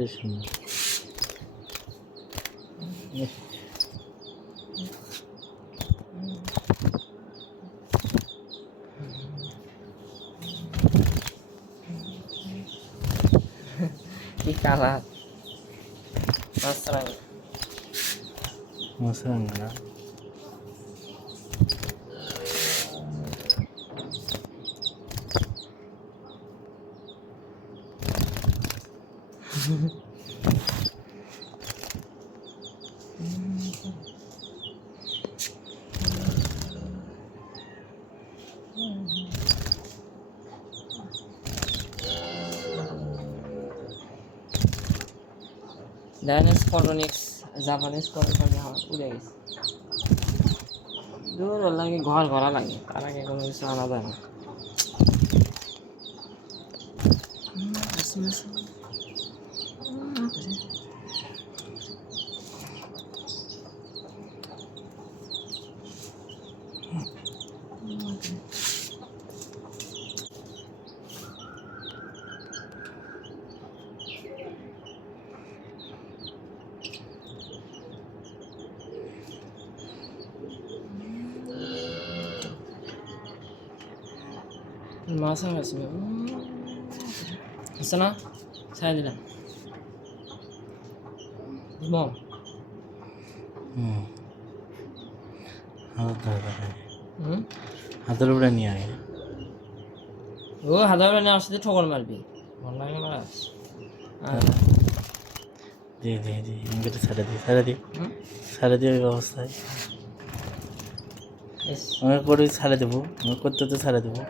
সে সুন্দর। কি কালার মাছরাঙা মাছরাঙা ডাইনাস photonics Japanese company উড়ে গেছে দূর লাগে ঘর ঘরা লাগে তার আগে কোনো কিছু আনা যায় না মাছ আছে আছে না ছাই দিলাম বম হাতের উপরে নিয়ে আয়। ও হাজার নেওয়ার সাথে ঠোকর মারবি ভালো লাগে মারাস দিয়ে ইনভার্টে ছেড়ে দিই ওই অবস্থায় আমি করে ছাড়ে দেবো, আমি করতে ছেড়ে দেবো।